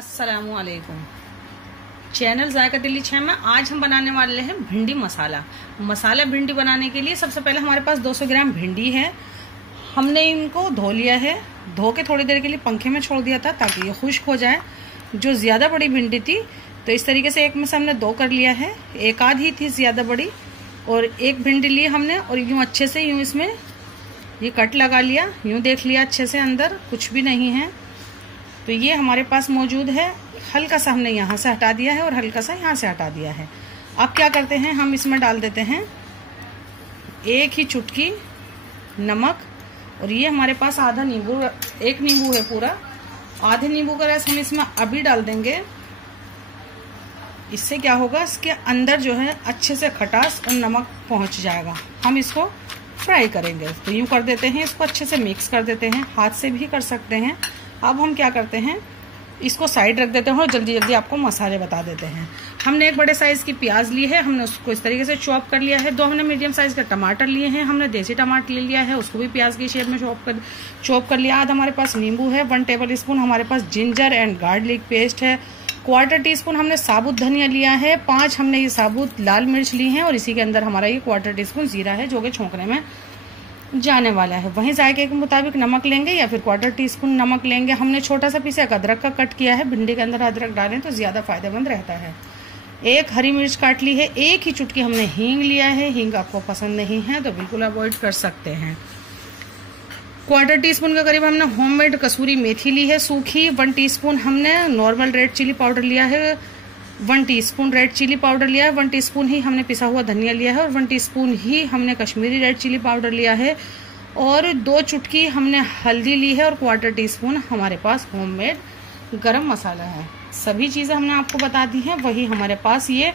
अस्सलामुअलैकुम। चैनल जायका दिल्ली 6 में आज हम बनाने वाले हैं भिंडी मसाला। मसाला भिंडी बनाने के लिए सबसे पहले हमारे पास 200 ग्राम भिंडी है। हमने इनको धो लिया है, धो के थोड़ी देर के लिए पंखे में छोड़ दिया था ताकि ये खुश्क हो जाए। जो ज़्यादा बड़ी भिंडी थी तो इस तरीके से एक में से हमने 2 कर लिया है, एक आध ही थी ज़्यादा बड़ी, और एक भिंडी ली हमने और यूँ अच्छे से यूँ इसमें ये कट लगा लिया, यूँ देख लिया अच्छे से अंदर कुछ भी नहीं है। तो ये हमारे पास मौजूद है। हल्का सा हमने यहाँ से हटा दिया है और हल्का सा यहाँ से हटा दिया है। अब क्या करते हैं, हम इसमें डाल देते हैं एक ही चुटकी नमक, और ये हमारे पास आधा नींबू, एक नींबू है पूरा, आधे नींबू का रस हम इसमें अभी डाल देंगे। इससे क्या होगा, इसके अंदर जो है अच्छे से खटास और नमक पहुंच जाएगा। हम इसको फ्राई करेंगे। तो यूँ कर देते हैं, इसको अच्छे से मिक्स कर देते हैं, हाथ से भी कर सकते हैं। अब हम क्या करते हैं, इसको साइड रख देते हैं और जल्दी जल्दी आपको मसाले बता देते हैं। हमने एक बड़े साइज की प्याज ली है, हमने उसको इस तरीके से चॉप कर लिया है। 2 हमने मीडियम साइज का टमाटर लिए हैं, हमने देसी टमाटर ले लिया है, उसको भी प्याज की शेप में चॉप कर लिया। आधा हमारे पास नींबू है, 1 टेबल स्पून हमारे पास जिंजर एंड गार्लिक पेस्ट है, 1/4 टीस्पून हमने साबुत धनिया लिया है, 5 हमने ये साबुत लाल मिर्च ली है, और इसी के अंदर हमारा ये 1/4 टीस्पून जीरा है जो कि छोंकने में जाने वाला है। वहीं जायके के मुताबिक नमक लेंगे या फिर 1/4 टीस्पून नमक लेंगे। हमने छोटा सा पीस अदरक का कट किया है, भिंडी के अंदर अदरक डालें तो ज्यादा फायदेमंद रहता है। 1 हरी मिर्च काट ली है, 1 ही चुटकी हमने हींग लिया है। हींग आपको पसंद नहीं है तो बिल्कुल अवॉइड कर सकते हैं। 1/4 टीस्पून के करीब हमने होममेड कसूरी मेथी ली है सूखी। 1 टीस्पून हमने नॉर्मल रेड चिली पाउडर लिया है, 1 टीस्पून रेड चिली पाउडर लिया है, 1 टीस्पून ही हमने पिसा हुआ धनिया लिया है, और 1 टीस्पून ही हमने कश्मीरी रेड चिली पाउडर लिया है, और 2 चुटकी हमने हल्दी ली है, और 1/4 टीस्पून हमारे पास होममेड गरम मसाला है। सभी चीज़ें हमने आपको बता दी हैं। वही हमारे पास ये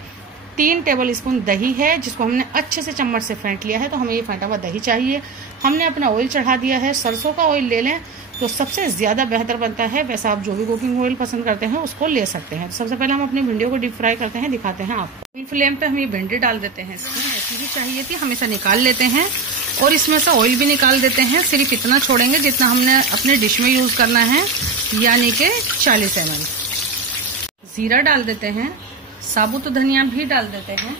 3 टेबल स्पून दही है जिसको हमने अच्छे से चम्मच से फेंट लिया है। तो हमें ये फेंटा हुआ दही चाहिए। हमने अपना ऑयल चढ़ा दिया है, सरसों का ऑयल ले लें तो सबसे ज़्यादा बेहतर बनता है। वैसे आप जो भी कुकिंग ऑयल पसंद करते हैं उसको ले सकते हैं। तो सबसे पहले हम अपनी भिंडियों को डीप फ्राई करते हैं, दिखाते हैं आपको। फ्लेम पे हम ये भिंडी डाल देते हैं। ऐसी ही चाहिए थी, हम इसे निकाल लेते हैं और इसमें से ऑयल भी निकाल देते हैं। सिर्फ इतना छोड़ेंगे जितना हमने अपने डिश में यूज करना है, यानी कि 40 ml। जीरा डाल देते हैं, साबुत धनिया भी डाल देते हैं।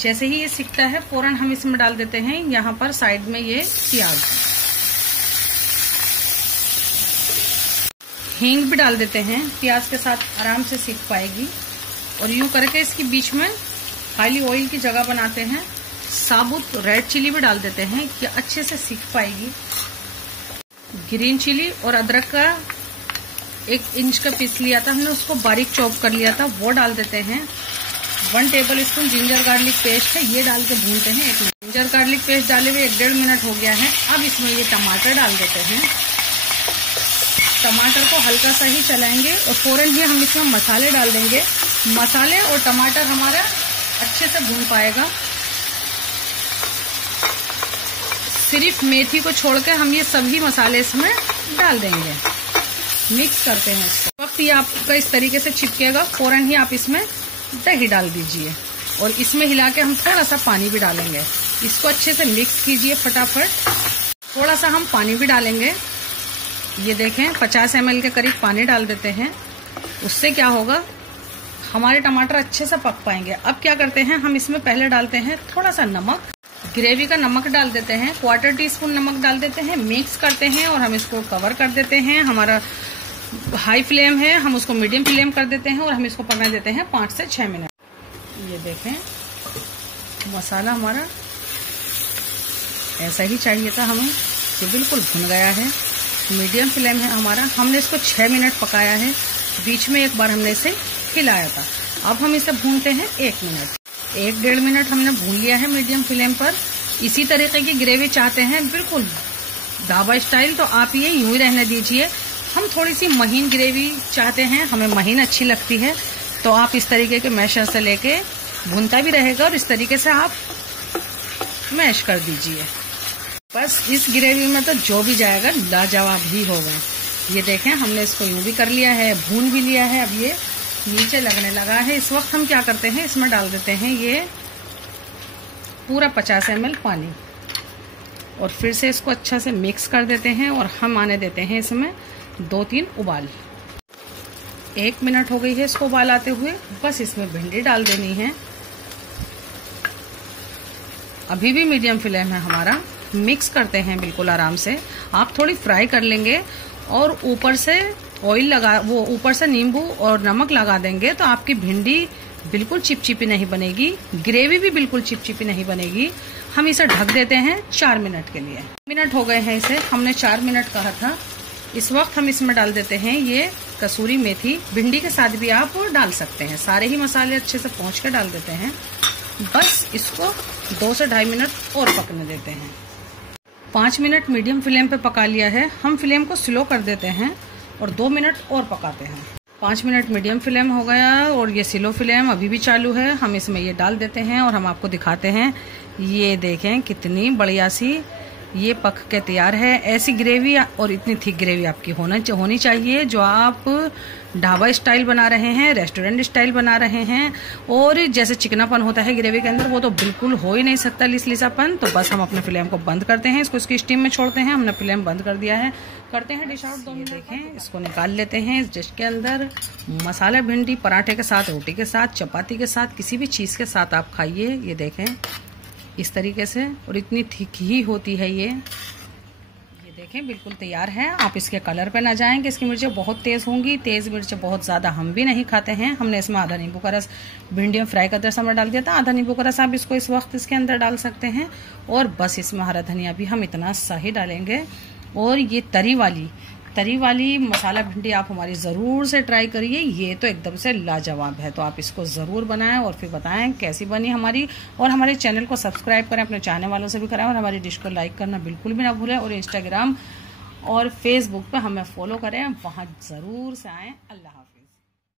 जैसे ही ये सिकता है फौरन हम इसमें डाल देते हैं यहाँ पर साइड में ये प्याज। हींग भी डाल देते हैं, प्याज के साथ आराम से सिक पाएगी। और यूं करके इसके बीच में खाली ऑयल की जगह बनाते हैं। साबुत रेड चिली भी डाल देते हैं कि अच्छे से सिक पाएगी। ग्रीन चिली और अदरक का 1 इंच का पीस लिया था हमने, उसको बारीक चॉप कर लिया था, वो डाल देते हैं। 1 table spoon ginger garlic paste है, ये डाल के भूनते हैं 1 मिनट। जिंजर गार्लिक पेस्ट डाले हुए 1-1.5 मिनट हो गया है। अब इसमें ये टमाटर डाल देते हैं। टमाटर को हल्का सा ही चलाएंगे और फौरन ही हम इसमें मसाले डाल देंगे। मसाले और टमाटर हमारा अच्छे से भून पाएगा। सिर्फ मेथी को छोड़ के हम ये सभी मसाले इसमें डाल देंगे। मिक्स करते हैं इसको। वक्त ये आपका इस तरीके से चिपकेगा, फौरन ही आप इसमें दही डाल दीजिए और इसमें हिला के हम थोड़ा सा पानी भी डालेंगे। इसको अच्छे से मिक्स कीजिए फटाफट। थोड़ा सा हम पानी भी डालेंगे, ये देखें 50 ml के करीब पानी डाल देते हैं। उससे क्या होगा, हमारे टमाटर अच्छे से पक पाएंगे। अब क्या करते हैं, हम इसमें पहले डालते हैं थोड़ा सा नमक, ग्रेवी का नमक डाल देते हैं, 1/4 टीस्पून नमक डाल देते हैं, मिक्स करते हैं और हम इसको कवर कर देते हैं। हमारा हाई फ्लेम है, हम उसको मीडियम फ्लेम कर देते हैं और हम इसको पकने देते हैं 5 से 6 मिनट। ये देखें मसाला हमारा ऐसा ही चाहिए था हमें, ये बिल्कुल भुन गया है। मीडियम फ्लेम है हमारा। हमने इसको 6 मिनट पकाया है, बीच में एक बार हमने इसे हिलाया था। अब हम इसे भूनते हैं 1 मिनट। 1-1.5 मिनट हमने भून लिया है मीडियम फ्लेम पर। इसी तरीके की ग्रेवी चाहते हैं बिल्कुल ढाबा स्टाइल तो आप ये यूं ही रहने दीजिए। हम थोड़ी सी महीन ग्रेवी चाहते हैं, हमें महीन अच्छी लगती है, तो आप इस तरीके के मैशर से लेके भुनता भी रहेगा और इस तरीके से आप मैश कर दीजिए। बस इस ग्रेवी में तो जो भी जाएगा लाजवाब ही होगा। ये देखें हमने इसको यूं भी कर लिया है, भून भी लिया है। अब ये नीचे लगने लगा है। इस वक्त हम क्या करते हैं, इसमें डाल देते हैं ये पूरा 50 ml पानी और फिर से इसको अच्छा से मिक्स कर देते हैं और हम आने देते हैं इसमें 2-3 उबाल। 1 मिनट हो गई है इसको उबाल आते हुए। बस इसमें भिंडी डाल देनी है। अभी भी मीडियम फ्लेम है हमारा। मिक्स करते हैं बिल्कुल आराम से। आप थोड़ी फ्राई कर लेंगे और ऊपर से ऑयल लगा, वो ऊपर से नींबू और नमक लगा देंगे तो आपकी भिंडी बिल्कुल चिपचिपी नहीं बनेगी, ग्रेवी भी बिल्कुल चिपचिपी नहीं बनेगी। हम इसे ढक देते हैं 4 मिनट के लिए। मिनट हो गए हैं इसे, हमने 4 मिनट कहा था। इस वक्त हम इसमें डाल देते हैं ये कसूरी मेथी। भिंडी के साथ भी आप डाल सकते हैं। सारे ही मसाले अच्छे से पहुँच के डाल देते हैं। बस इसको 2 से 2.5 मिनट और पकने देते हैं। 5 मिनट मीडियम फ्लेम पे पका लिया है। हम फ्लेम को स्लो कर देते हैं और 2 मिनट और पकाते हैं। 5 मिनट मीडियम फ्लेम हो गया और ये स्लो फ्लेम अभी भी चालू है। हम इसमें ये डाल देते हैं और हम आपको दिखाते हैं। ये देखें कितनी बढ़िया सी ये पक के तैयार है। ऐसी ग्रेवी और इतनी थिक ग्रेवी आपकी होनी चाहिए जो आप ढाबा स्टाइल बना रहे हैं, रेस्टोरेंट स्टाइल बना रहे हैं। और जैसे चिकनापन होता है ग्रेवी के अंदर, वो तो बिल्कुल हो ही नहीं सकता लिसलिसापन। तो बस हम अपने फ्लेम को बंद करते हैं, इसको इसकी स्टीम में छोड़ते हैं। हमने फ्लेम बंद कर दिया है। करते हैं डिश आउट। 2 मिनट देखें, इसको निकाल लेते हैं इस डिश के अंदर। मसाला भिंडी पराठे के साथ, रोटी के साथ, चपाती के साथ, किसी भी चीज़ के साथ आप खाइए। ये देखें इस तरीके से, और इतनी थिक ही होती है ये देखें बिल्कुल तैयार है। आप इसके कलर पे ना जाएं कि इसकी मिर्चें बहुत तेज़ होंगी। तेज़ मिर्चें बहुत ज़्यादा हम भी नहीं खाते हैं। हमने इसमें आधा नींबू का रस भिंडियों फ्राई करते समय डाल दिया था। आधा नींबू का रस आप इसको इस वक्त इसके अंदर डाल सकते हैं। और बस इसमें हरा धनिया भी हम इतना सा ही डालेंगे। और ये तरी वाली मसाला भिंडी आप हमारी ज़रूर से ट्राई करिए। ये तो एकदम से लाजवाब है। तो आप इसको ज़रूर बनाएं और फिर बताएं कैसी बनी हमारी। और हमारे चैनल को सब्सक्राइब करें, अपने चाहने वालों से भी कराएं। और हमारी डिश को लाइक करना बिल्कुल भी ना भूलें। और इंस्टाग्राम और फेसबुक पे हमें फॉलो करें, वहाँ ज़रूर से आएँ।